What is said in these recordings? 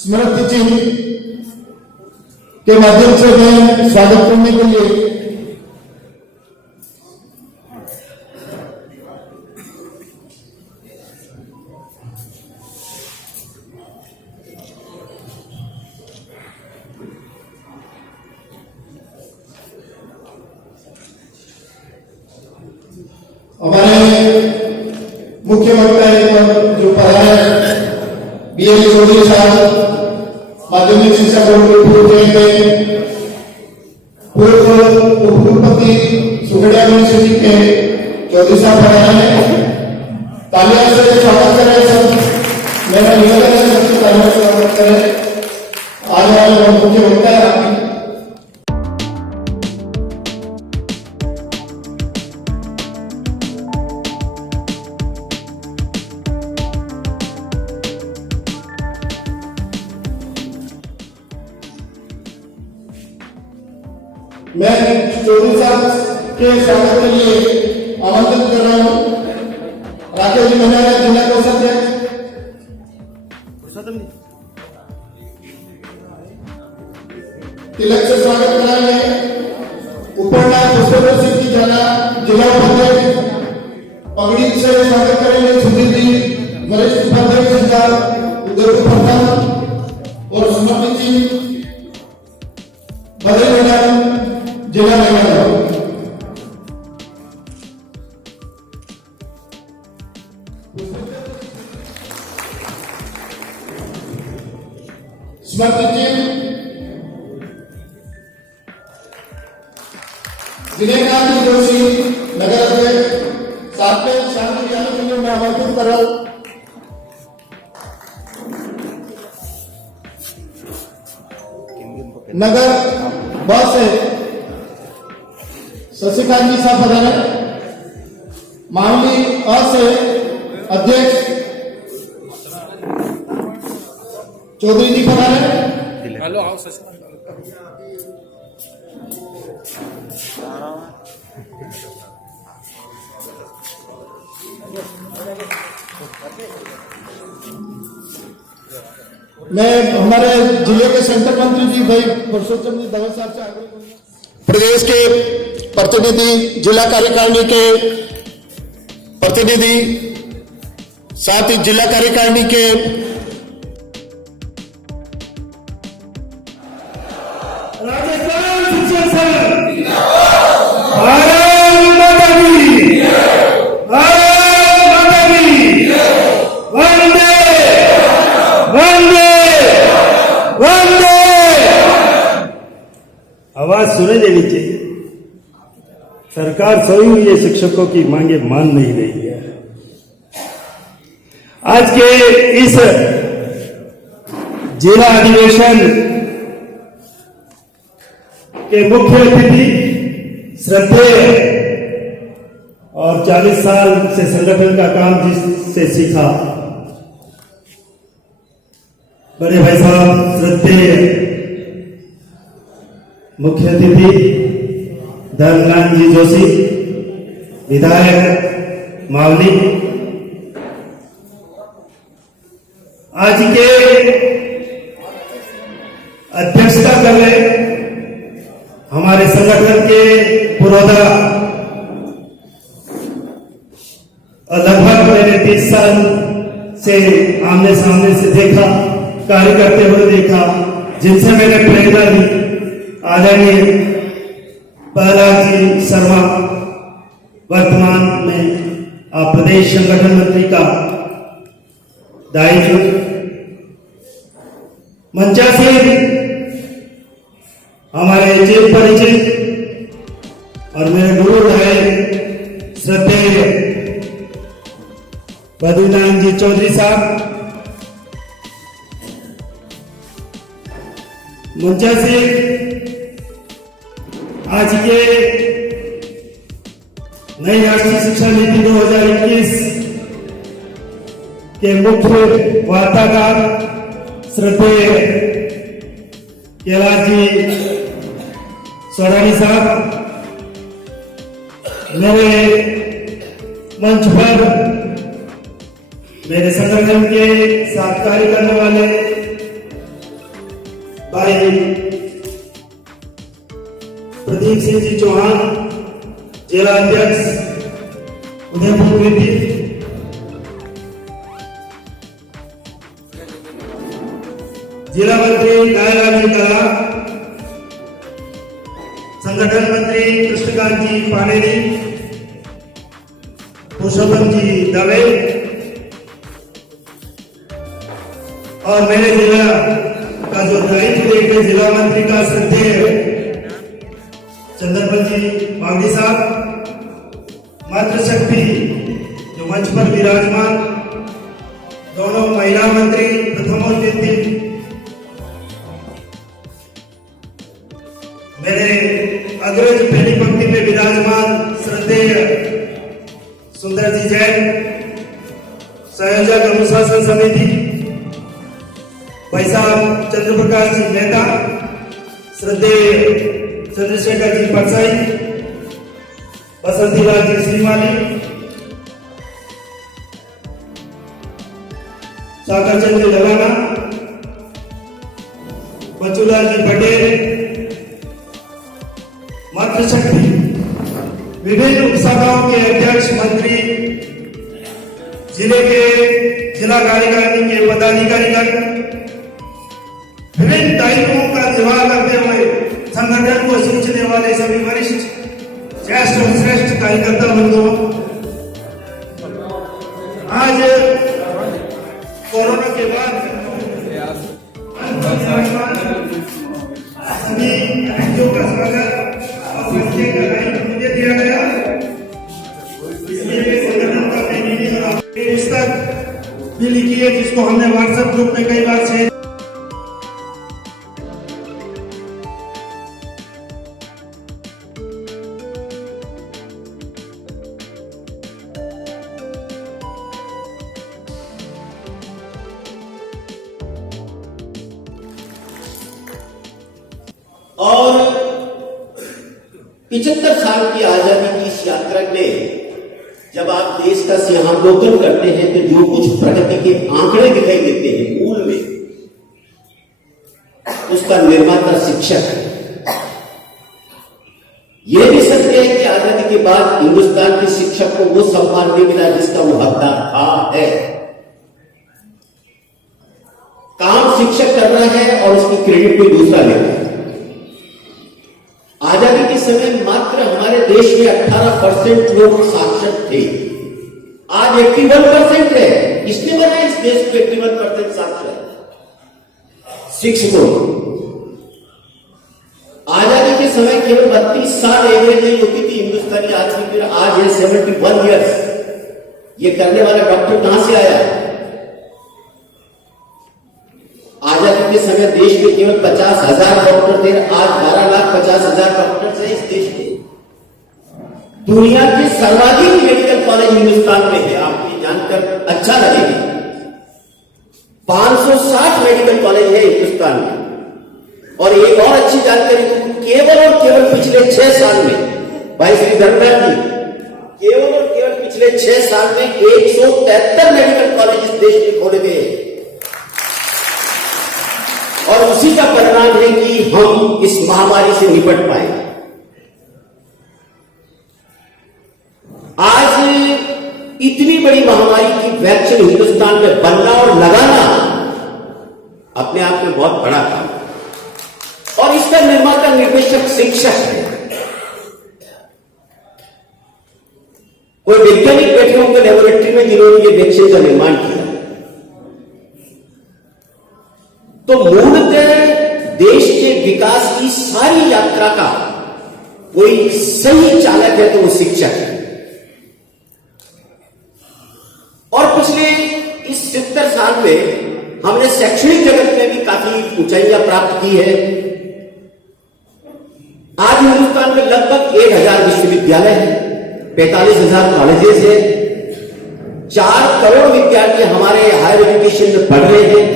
स्मृति चिन्ह के माध्यम से मैं स्वागत करने के लिए हमारे मुख्य वक्ता जो पढ़ाए बीएल चौधरी साहब, माध्यमिक शिक्षा बोर्ड के पूर्व चेयरमैन, पूर्व उपकुलपति सुखड़िया यूनिवर्सिटी के चौधरी साहब पढ़ाए हैं। तालियां से स्वागत करें सब। मेरा निवेदन है सबसे तालियां से स्वागत करें। आने वाले मुख्य वक्ता मैं चौधरी साहब के स्वागत के लिए आमंत्रित कर रहा हूँ राकेश जी भंडारा, जिला कोषाध्यक्ष। तिलक से स्वागत कराएंगे उपरनाथ पुष्पेंद्र सिंह जी झाला, जिला उपाध्यक्ष। पगड़ी से स्वागत करेंगे सुधीर जी, वरिष्ठ उपाध्यक्ष जिला उदयपुर प्रधान, और सुमति जी बड़े मैडम, जिला मैडम। स्मृति जी विनयकांत जोशी, नगर अध्यक्ष। साथ में शामिल के लिए मैं आमंत्रित कर रहा हूं नगर बस से शशिकांत जी साहब पधारे। मावली अ से अध्यक्ष चौधरी जी पधारे। हेलो आओ शशि। मैं हमारे जिले के सेंटर मंत्री जी भाई पुरुषोत्तम जी दवे साहब से आग्रह करूंगा। प्रदेश के प्रतिनिधि, जिला कार्यकारिणी के प्रतिनिधि, साथ ही जिला कार्यकारिणी के राजस्थान शिक्षक संघ, भारत माता की, भारत माता की, वंदे वंदे वंदे। आवाज सुने देनी चाहिए। सरकार सोई हुई है, शिक्षकों की मांगे मान नहीं रही है। आज के इस जिला अधिवेशन के मुख्य अतिथि श्रद्धेय और 40 साल से संगठन का काम जिससे सीखा बड़े भाई साहब, श्रद्धेय मुख्य अतिथि धर्मलाल जी जोशी, विधायक मावली, आज के अध्यक्षता कर रहे हमारे संगठन के पुरोधा, लगभग मैंने 30 साल से आमने सामने से देखा, कार्य करते हुए देखा, जिनसे मैंने प्रेरणा ली। आदरणीय प्रहलाद जी शर्मा, वर्तमान में आप प्रदेश संगठन मंत्री का दायित्व। मंचा से हमारे चिर परिचित और मेरे गुरु रहे श्रद्धेय बद्रीनाथ जी चौधरी साहब, मंचा से आज के नई राष्ट्रीय शिक्षा नीति 2021 के मुख्य वार्ताकार श्रद्धेय कैलाश जी सोरानी साहब, मेरे मंच पर मेरे संगठन के साथ कार्य करने वाले भाई प्रदीप सिंह जी चौहान, जिला अध्यक्ष उदयपुर गिरिडीह। जिला मंत्री दयालाल जी कला, संगठन मंत्री कृष्णकांत जी पानेरी, पुरुषोत्तम जी दवे और मेरे जिला का जो दायित्व देखते जिला मंत्री का श्रद्धेय चंद्रपल जी बागड़ी साहब, मातृशक्ति जो मंच पर विराजमान दोनों महिला मंत्री प्रथमोन्नति, मेरे अग्रज पहली पंक्ति में विराजमान श्रद्धेय सुंदर जी जैन, संयोजक अनुशासन समिति, भाई साहब चंद्रप्रकाश जी मेहता, श्रद्धेय चंद्रशेखर जी परसाई, बसंतीलाल जी श्रीमाली, सागरचंद जी लवाना, बचूलाल जी पटेल, मातृशक्ति विभिन्न उपशाखाओं के अध्यक्ष मंत्री, जिले के जिला कार्यकारिणी के पदाधिकारीगण, विभिन्न दायित्वों का निर्वाह करते हुए संगठन को सींचने वाले सभी वरिष्ठ ज्येष्ठ और श्रेष्ठ कार्यकर्ता बंधुओं, आज कोरोना के बाद सभी अतिथियों का स्वागत और संस्थान का दायित्व मुझे दिया गया, इसलिए संगठन का मैं पुस्तक भी लिखी है जिसको हमने व्हाट्सएप ग्रुप में कई बार शेयर। और 75 साल की आजादी की इस यात्रा में जब आप देश का सिंहावलोकन करते हैं तो जो कुछ प्रगति के आंकड़े दिखाई देते हैं मूल में उसका निर्माता शिक्षक है। यह भी सत्य है कि आजादी के बाद हिंदुस्तान के शिक्षक को वो सम्मान नहीं मिला जिसका वो हकदार था है। काम शिक्षक कर रहा है और उसकी क्रेडिट कोई दूसरा लेता है। आजादी के समय मात्र हमारे देश में 18% लोग साक्षर थे, आज 81% है। किसने बनाया इस देश को 81% साक्षर? 6 लोग। आजादी के समय केवल 32 साल एवरेज नहीं होती थी हिंदुस्तानी आदमी, फिर आज है 71 ईयर्स। ये करने वाला डॉक्टर कहां से आया? आजादी के समय देश में केवल 50,000 डॉक्टर थे, आज 12,50,000 डॉक्टर हैं इस देश में। दुनिया के सर्वाधिक मेडिकल कॉलेज हिंदुस्तान में है, आपको ये जानकर अच्छा लगेगा। 560 मेडिकल कॉलेज है हिंदुस्तान में। और एक और अच्छी जानकारी केवल और केवल पिछले 6 साल में, भाई श्री धर्मराज जी, केवल और केवल पिछले 6 साल में 173 मेडिकल कॉलेज इस देश में खोले गए। और उसी का परिणाम है कि हम इस महामारी से निपट पाए। आज इतनी बड़ी महामारी की वैक्सीन हिंदुस्तान में बनना और लगाना अपने आप में बहुत बड़ा काम, और इसका निर्माता निर्देशक शिक्षक है। कोई वैज्ञानिक बैठे होंगे लेबोरेटरी में जिन्होंने ये वैक्सीन का निर्माण किया। तो मूलतः देश के विकास की सारी यात्रा का कोई सही चालक है तो वो शिक्षक है। और पिछले इस 70 साल में हमने शैक्षणिक जगत में भी काफी ऊंचाइयां प्राप्त की है। आज हिंदुस्तान में लगभग 1000 विश्वविद्यालय हैं, 45,000 कॉलेजेस हैं, 4 करोड़ विद्यार्थी हमारे हायर एजुकेशन में पढ़ रहे हैं।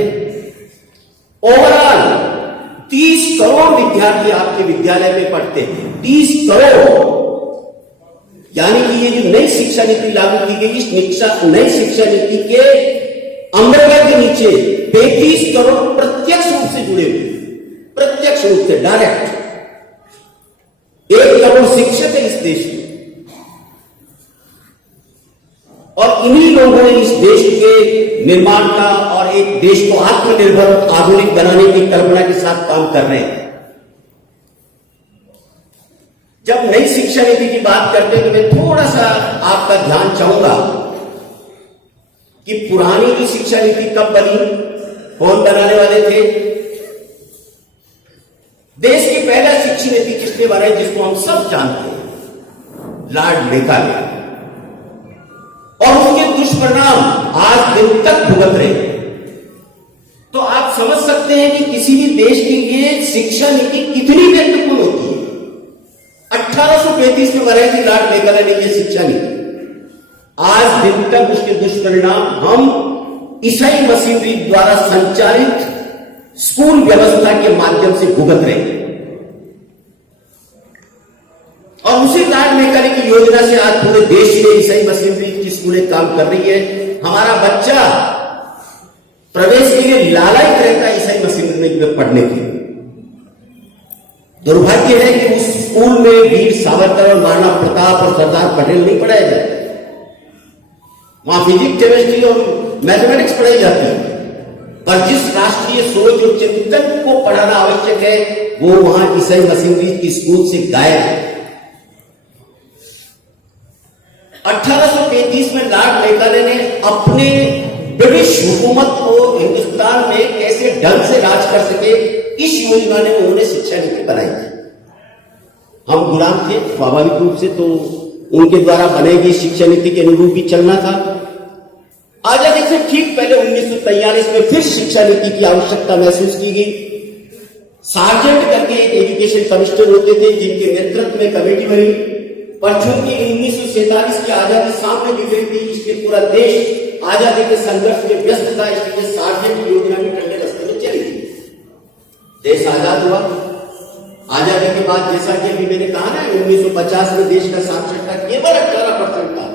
ओवरऑल 30 करोड़ विद्यार्थी आपके विद्यालय में पढ़ते हैं। 30 करोड़, यानी कि ये जो नई शिक्षा नीति लागू की गई, इस नई शिक्षा नीति के अमृता के नीचे 35 करोड़ प्रत्यक्ष रूप से जुड़े हुए, प्रत्यक्ष रूप से डायरेक्ट। 1 करोड़ शिक्षक है इस देश में, और इन्हीं लोगों ने इस देश के निर्माण का और एक देश को आत्मनिर्भर आधुनिक बनाने की कल्पना के साथ काम कर रहे हैं। जब नई शिक्षा नीति की बात करते हैं तो मैं थोड़ा सा आपका ध्यान चाहूंगा कि पुरानी जो शिक्षा नीति कब बनी, कौन बनाने वाले थे। देश की पहला शिक्षा नीति किसने बनाई, जिसको हम सब जानते हैं, लॉर्ड मेकाले, और उसके दुष्परिणाम आज दिन तक भुगत रहे। तो आप समझ सकते हैं कि किसी भी देश के लिए शिक्षा नीति कितनी महत्वपूर्ण होती है। 1835 में बनाई थी लॉर्ड मेकाले ने यह शिक्षा नीति। आज दिन तक उसके दुष्परिणाम हम ईसाई मशीनरी द्वारा संचालित स्कूल व्यवस्था के माध्यम से भुगत रहे हैं। और उसी लॉर्ड मेकाले की योजना से आज पूरे देश में ईसाई मशीनरी की स्कूलें काम कर रही है। हमारा बच्चा प्रवेश के लिए लालायित रहता है ईसाई मशीनरी में पढ़ने के। दुर्भाग्य है कि उस स्कूल में वीर सावरकर और महाराणा प्रताप और सरदार पटेल नहीं पढ़ाया जाता। वहां फिजिक्स, केमिस्ट्री और मैथमेटिक्स पढ़ाई जाती है, पर जिस राष्ट्रीय सोच और चिंतन को पढ़ाना आवश्यक है वो वहां ईसाई मशीनरी की स्कूल से गायब है। 1835 में लॉर्ड मेकाले ने अपने ब्रिटिश हुकूमत को हिंदुस्तान में कैसे ढंग से राज कर सके, इस योजना ने उन्होंने शिक्षा नीति बनाई थी। हम गुलाम थे स्वाभाविक रूप से, तो उनके द्वारा बनाई गई शिक्षा नीति के अनुरूप भी चलना था। आजादी से ठीक पहले 1943 में फिर शिक्षा नीति की आवश्यकता महसूस की गई। सार्जेंट करके एक एजुकेशन कमिश्नर होते थे जिनके नेतृत्व में कमेटी बनी, पर चूंकि 1947 की आजादी सामने ली गई थी, इसलिए पूरा देश आजादी के संघर्ष में व्यस्त था, इसलिए सार्जेंट योजना भी ठंडे रास्ते में चली गई। देश आजाद हुआ। आजादी के बाद जैसा कि अभी मैंने कहा ना, 1950 में देश का साक्षरता केवल 18% था।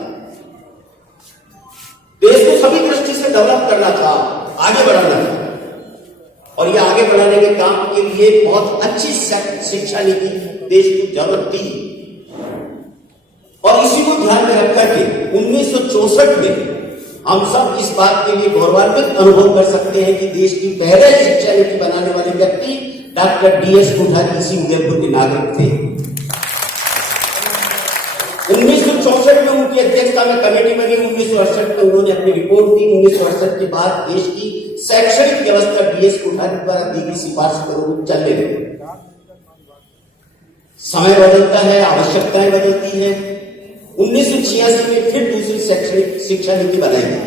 देश को सभी दृष्टि से डेवलप करना था, आगे बढ़ाना था, और ये आगे बढ़ाने के काम के लिए बहुत अच्छी शिक्षा नीति देश को जरूरत थी। और इसी को ध्यान में रखकर के 1964 में हम सब इस बात के लिए गौरवान्वित अनुभव कर सकते हैं कि देश की पहले शिक्षा नीति बनाने वाले व्यक्ति डॉक्टर DS कोठारी इसी उदयपुर के नागरिक थे। 1964 में उनकी अध्यक्षता में कमेटी बनी। 1968 में उन्होंने अपनी रिपोर्ट दी। 1968 के बाद देश की शैक्षणिक व्यवस्था DS कोठारी द्वारा दी गई सिफारिश पर चलने लगी। समय बदलता है, आवश्यकताएं बदलती है। 1986 में फिर दूसरी शैक्षणिक शिक्षा नीति बनाई गई,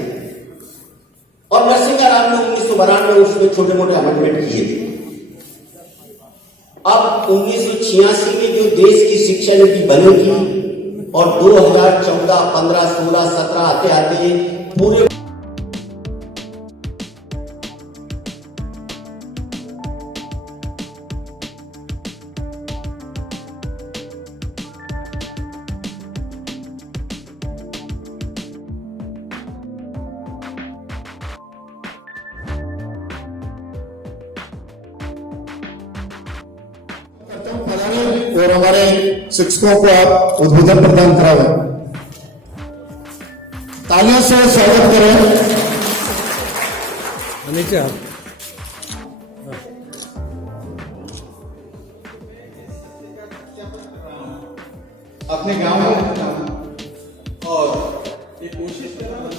और नरसिंहा राव ने 1992 में उसमें छोटे मोटे अमेंडमेंट किए थे। अब 1986 में जो देश की शिक्षा नीति बनेगी, और 2014, 15, 16, 17 आते आते पूरे और हमारे शिक्षकों को आप उद्बोधन प्रदान करावे। तालियों से स्वागत करें। अपने गांव में रहता हूं और ये कोशिश कर रहा हूं।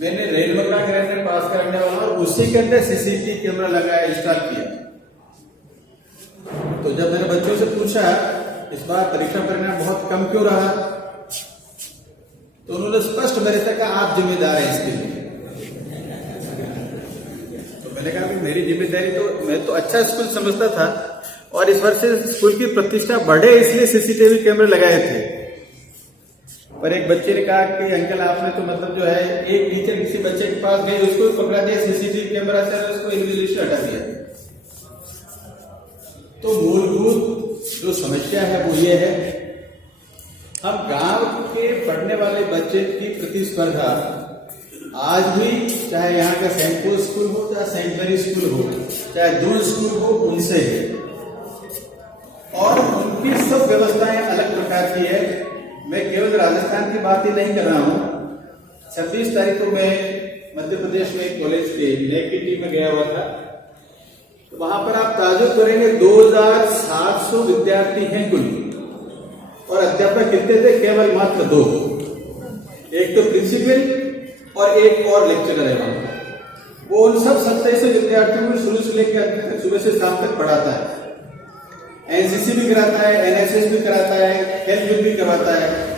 मैंने रेल मंगला ग्रेजुएट पास करने वाला और उसी के अंदर CCTV कैमरा लगाया, इंस्टॉल किया। तो जब मैंने बच्चों से पूछा इस बार परीक्षा परिणाम बहुत कम क्यों रहा, तो उन्होंने स्पष्ट मेरे से कहा आप जिम्मेदार हैं इसके लिए। तो मैंने कहा कि मेरी जिम्मेदारी तो, मैं तो अच्छा स्कूल समझता था और इस वर्ष से स्कूल की प्रतिष्ठा बढ़े इसलिए CCTV कैमरे लगाए थे। पर एक बच्चे ने कहा कि अंकल आपने तो मतलब जो है, एक टीचर किसी बच्चे के पास गई, उसको पकड़ा दिया CCTV कैमरा से, उसको इन्विजिलेशन हटा दिया। तो मूलभूत जो समस्या है वो ये है, हम गांव के पढ़ने वाले बच्चे की प्रतिस्पर्धा आज भी, चाहे यहाँ का सेंट पॉल स्कूल हो, चाहे सेंट मैरी स्कूल हो, चाहे दूर स्कूल हो, उनसे है। और उनकी सब व्यवस्थाएं अलग प्रकार की है। मैं केवल राजस्थान की बात ही नहीं कर रहा हूँ। 26 तारीख को मैं मध्य प्रदेश में एक कॉलेज के नेक की टीम में गया हुआ था, तो वहां पर आप ताजुब करेंगे 2700 विद्यार्थी हैं कुल, और अध्यापक कितने थे? केवल मात्र 2, एक तो प्रिंसिपल और एक और लेक्चरर है वहां। वो उन सब 2700 विद्यार्थियों को शुरू से लेकर सुबह से शाम तक पढ़ाता है। एनसीसी भी कराता है, एनएसएस भी कराता है, हेल्थ भी करवाता है।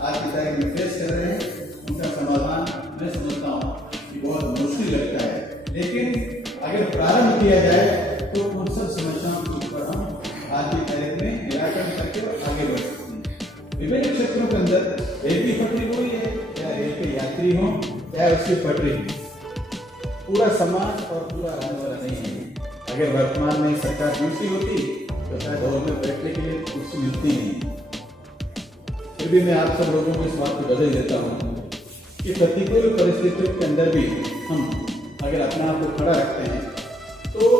आज की तारीख में फेस कर रहे हैं, उनका समाधान मैं समझता हूँ कि बहुत मुश्किल लगता है, लेकिन अगर प्रारंभ किया जाए तो उन सब समस्याओं के ऊपर हम आज की तारीख में निराकरण करके आगे बढ़ सकते हैं। विभिन्न क्षेत्रों के अंदर रेल की पटरी हो या रेल के यात्री हो या उसकी पटरी हो, पूरा समाज और पूरा आने वाला नहीं है। अगर वर्तमान में सरकार दूसरी होती तो शायद हॉल में बैठने के लिए कुर्सी मिलती नहीं। फिर भी मैं आप सब लोगों को इस बात को बदल देता हूँ कि प्रतिकूल परिस्थितियों के अंदर भी हम अगर अपने आप को खड़ा रखते हैं तो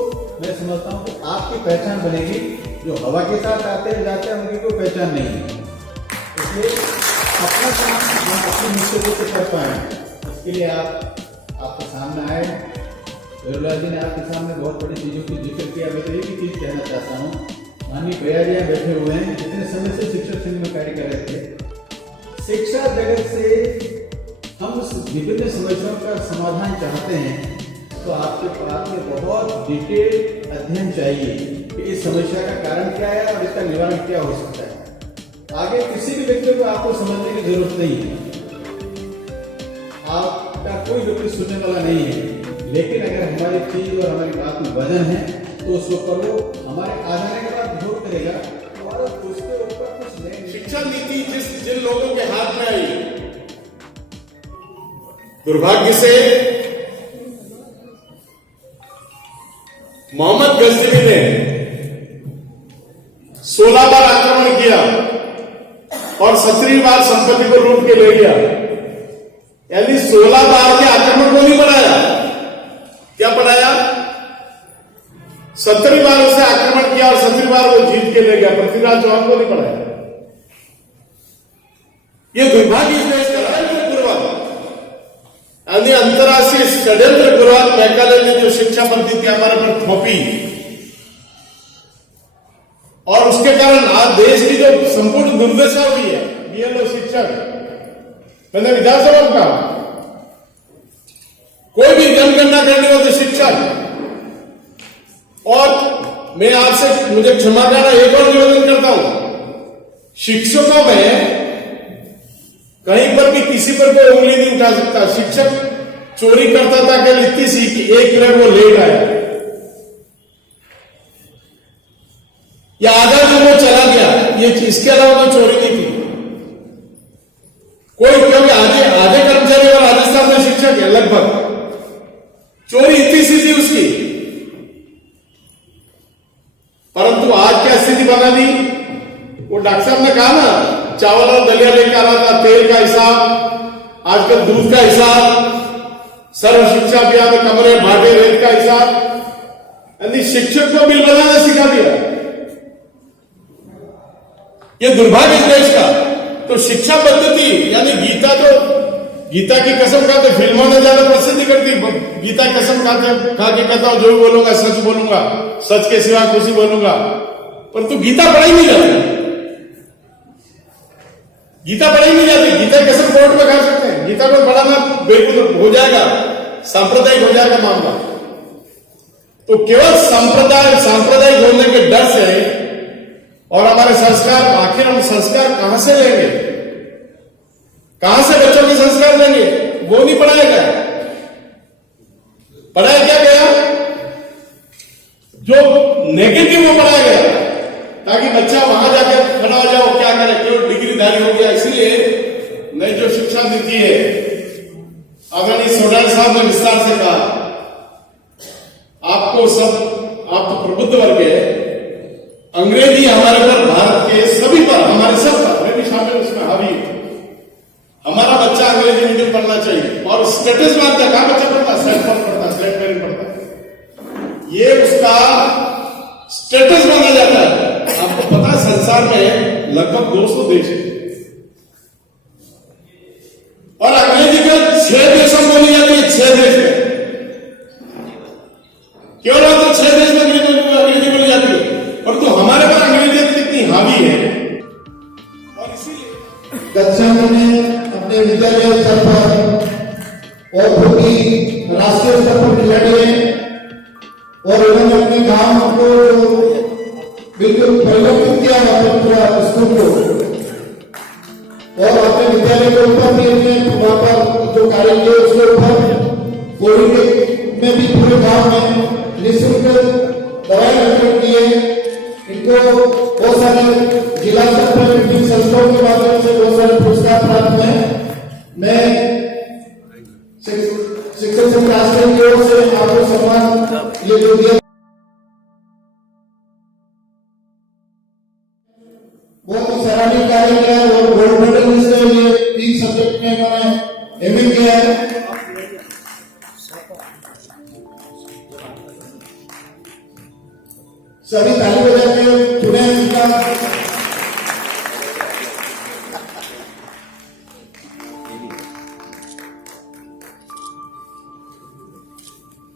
मैं समझता हूँ कि आपकी पहचान बनेगी। जो हवा के साथ आते हैं जाते हैं उनकी कोई पहचान नहीं है। इसलिए अपना काम हम अपने निश्चित से कर पाए, इसके लिए आपके सामने आए। बिरला जी ने आपके सामने बहुत बड़ी चीजों की जिक्र किया। मैं तो एक ही चीज कहना चाहता हूँ, माननीय भैया जी बैठे हुए हैं, जितने समय से शिक्षक संघ में कार्य कर रहे थे, शिक्षा जगत से हम विभिन्न समस्याओं का समाधान चाहते हैं तो आपके पास में बहुत डिटेल अध्ययन चाहिए कि इस समस्या का कारण क्या है और इसका निवारण क्या हो सकता है। आगे किसी भी व्यक्ति को आपको समझने की जरूरत नहीं है, आपका कोई व्यक्ति सुनने वाला नहीं है, लेकिन अगर हमारी चीज और हमारी बात में वजन है तो उसके ऊपर वो हमारे आ जाने के बाद विरोध करेगा और उसके ऊपर कुछ नहीं। शिक्षा नीति जिन लोगों के हाथ में आई, दुर्भाग्य से मोहम्मद गजनवी ने 16 बार आक्रमण किया और 17वीं बार संपत्ति को लूट के ले गया। यानी 16 बार के आक्रमण को नहीं बढ़ाया, क्या बढ़ाया? 17वीं बार उसे आक्रमण किया और 17वीं बार वो जीत के ले गया। पृथ्वीराज चौहान को नहीं बढ़ाया। ये दुर्भाग्य इस देश का षड्यंत्रपूर्वक, यानी अंतर्राष्ट्रीय षड्यंत्रपूर्वक मैकाले ने जो शिक्षा पद्धति हमारे पर थोपी और उसके कारण आज देश की जो संपूर्ण दुर्दशा हुई है। बीएलओ शिक्षक, मैंने विधानसभा में कहा, कोई भी जनगणना करने वाले शिक्षक, और मैं आपसे मुझे क्षमा करना एक और निवेदन करता हूं, शिक्षकों में कहीं पर भी किसी पर कोई उंगली नहीं उठा सकता। शिक्षक चोरी करता था कल इतनी सी कि एक पीरियड वो लेट आया या आधा दिन वो चला गया, ये इसके अलावा कोई चोरी नहीं थी कोई, क्योंकि आधे कर्मचारी और राजस्थान में शिक्षक है लगभग, चोरी इतनी सी थी उसकी। परंतु आज क्या स्थिति बना दी? वो डॉक्टर साहब ने कहा ना, चावल और दलिया लेकर आ रहा था, तेल का हिसाब, आजकल दूध का हिसाब, सर्व शिक्षा अभियान में कमरे बांटे रेट का हिसाब, यानी शिक्षक को बिल बनाना सिखा दिया। ये दुर्भाग्य इस देश का। तो शिक्षा पद्धति यानी गीता की कसम खाते फिल्मों ने ज्यादा प्रसिद्धि करती, गीता की कसम खा के कहता हूं जो भी बोलूंगा सच बोलूंगा, सच के सिवा कुछ ही बोलूंगा, परंतु गीता पढ़ाई नहीं जाती। गीता पढ़ाई नहीं जाती। गीता की कसम कोर्ट में खा सकते हैं, गीता को पढ़ाना बिल्कुल हो जाएगा, सांप्रदायिक हो जाएगा मामला। तो केवल सांप्रदायिक होने के डर से और हमारे संस्कार, आखिर हम संस्कार कहां से लेंगे? कहां से बच्चों के संस्कार लेंगे? वो नहीं पढ़ाया गया। पढ़ाया क्या गया? जो नेगेटिव वो बढ़ाया गया ताकि बच्चा वहां जाकर खड़ा हो जाओ, क्या करे, केवल डिग्रीधारी हो गया। इसीलिए नई जो शिक्षा नीति है, आदरणीय सोडाल साहब ने विस्तार से कहा, आपको सब, आप तो प्रबुद्ध वर्ग है, अंग्रेजी हमारे पर, भारत के सभी पर, हमारे सब पर, मैं भी शामिल उसमें हावी हूं, हमारा बच्चा अंग्रेजी मीडियम पढ़ना चाहिए। और स्टेटस मानता है, कहां बच्चा पढ़ता, स्लेट पर पढ़ता, स्लेट पेन पढ़ता, ये उसका स्टेटस माना जाता है। आपको पता है संसार में लगभग 200 देश है और अंग्रेजी के 6 देशों में बोली जाती है, 6 देश में, केवल मात्र 6 देश में अंग्रेजी बोली जाती है, और तो हमारे पर अंग्रेजी कितनी हावी है। और इसीलिए कक्षा में अपने विद्यालय स्तर पर और खुद भी राष्ट्रीय स्तर पर खिलाड़ी हैं और उन्होंने अपने गांव को बिल्कुल परिवर्तित किया अपने पूरा स्कूल को, और अपने विद्यालय के ऊपर भी अपने वहां पर जो कार्य किए उसके ऊपर कोविड में भी पूरे गांव में निःशुल्क दवाई वितरण किए। इनको बहुत सारे जिला स्तर पर विभिन्न संस्थाओं के माध्यम से बहुत सारे पुरस्कार प्राप्त हैं। मैं शिक्षक संघ राष्ट्रीय की ओर से आपको सम्मान ये जो दिया, बहुत ही सराहनीय कार्य किया है और गोल्ड मेडल से ये 3 सब्जेक्ट में इन्होंने एमए किया है। सभी ताली बजा के चुने इनका।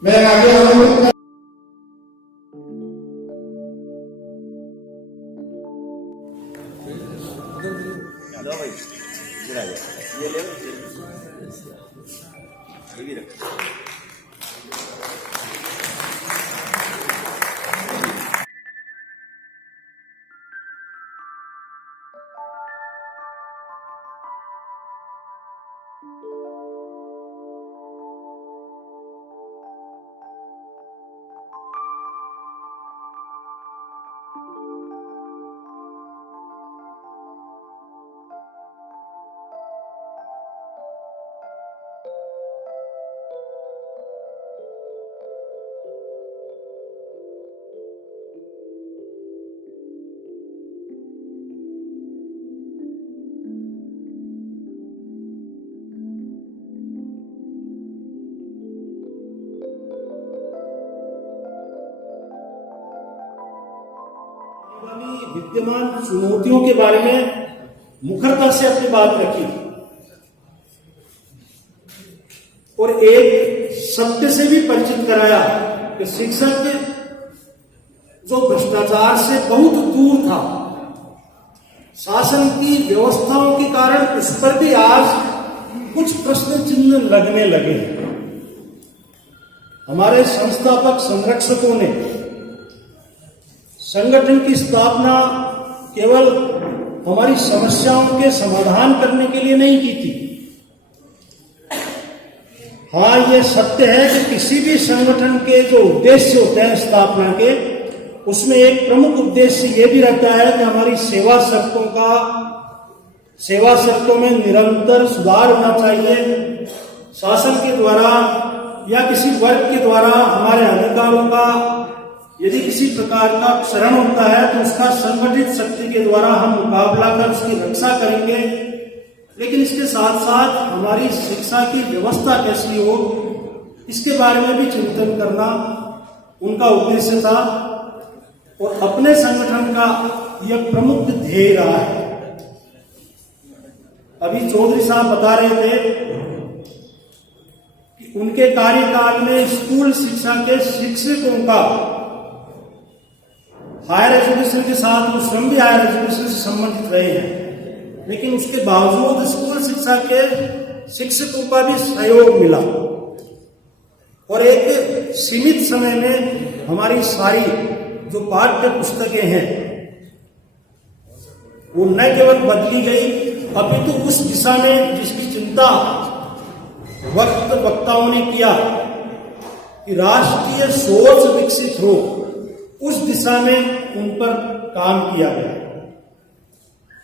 मैं आगे आऊंगा। विद्यमान चुनौतियों के बारे में मुखरता से अपनी बात रखी और एक सत्य से भी परिचित कराया कि शिक्षक जो भ्रष्टाचार से बहुत दूर था, शासन की व्यवस्थाओं के कारण उस पर भी आज कुछ प्रश्न चिन्ह लगने लगे। हमारे संस्थापक संरक्षकों ने संगठन की स्थापना केवल हमारी समस्याओं के समाधान करने के लिए नहीं की थी। हाँ, यह सत्य है कि किसी भी संगठन के जो उद्देश्य होते हैं स्थापना के, उसमें एक प्रमुख उद्देश्य यह भी रहता है कि हमारी सेवा शर्तों में निरंतर सुधार होना चाहिए। शासन के द्वारा या किसी वर्ग के द्वारा हमारे अधिकारों का यदि किसी प्रकार का क्षरण होता है तो उसका संगठित शक्ति के द्वारा हम मुकाबला कर उसकी रक्षा करेंगे। लेकिन इसके साथ साथ हमारी शिक्षा की व्यवस्था कैसी हो, इसके बारे में भी चिंतन करना उनका उद्देश्य था और अपने संगठन का यह प्रमुख ध्येय रहा है। अभी चौधरी साहब बता रहे थे कि उनके कार्यकाल में स्कूल शिक्षा के शिक्षकों का हायर एजुकेशन के साथ वो स्वयं भी हायर एजुकेशन से संबंधित रहे हैं, लेकिन उसके बावजूद स्कूल शिक्षा के शिक्षकों का भी सहयोग मिला और एक सीमित समय में हमारी सारी जो पाठ्य पुस्तकें हैं वो न केवल बदली गई, अपितु उस दिशा में जिसकी चिंता वक्ताओं ने किया कि राष्ट्रीय सोच विकसित हो, उस दिशा में उन पर काम किया गया।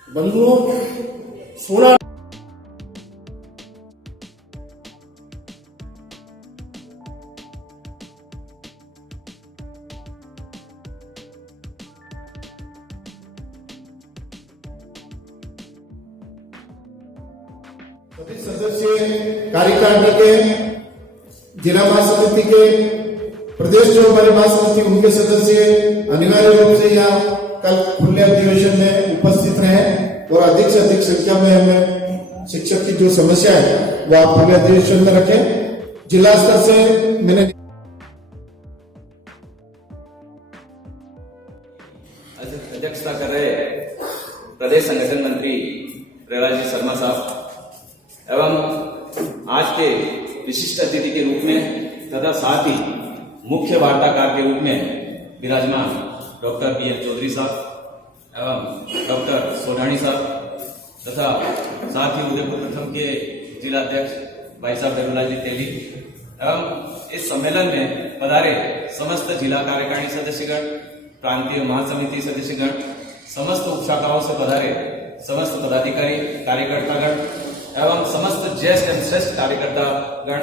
बंधुओं, 16 सभी सदस्य कार्यकारिणी के, जिला महासमिति के, प्रदेश जो हमारी महासमिति उनके सदस्य अनिवार्य रूप से यहाँ कल खुले अधिवेशन में उपस्थित रहे और अधिक से अधिक संख्या में हमें शिक्षक की जो समस्या है वो आप खुले अधिवेशन में रखें। जिला स्तर से मैंने अध्यक्षता कर रहे प्रदेश संगठन मंत्री प्रहलाद जी शर्मा साहब एवं आज के विशिष्ट अतिथि के रूप में तथा साथ ही मुख्य वार्ताकार के रूप में विराजमान डॉक्टर BL चौधरी साहब एवं डॉक्टर सोनानी साहब तथा साथ ही उदयपुर प्रथम के जिला अध्यक्ष भाई साहब दरुला जी तेली एवं इस सम्मेलन में पधारे समस्त जिला कार्यकारिणी सदस्यगण, प्रांतीय महासमिति सदस्यगण, समस्त उपशाखाओं से पधारे समस्त पदाधिकारी कार्यकर्तागण एवं समस्त ज्येष्ठ एवं श्रेष्ठ कार्यकर्तागण,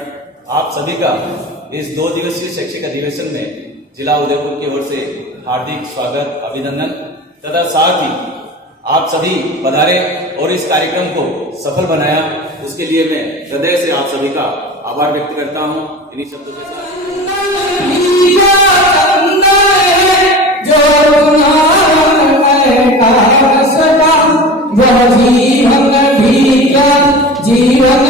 आप सभी का इस 2 दिवसीय शैक्षिक अधिवेशन में जिला उदयपुर की ओर से हार्दिक स्वागत, अभिनंदन तथा साथ ही आप सभी पधारे और इस कार्यक्रम को सफल बनाया, उसके लिए मैं हृदय से आप सभी का आभार व्यक्त करता हूं। इन्हीं शब्दों के साथ जीवन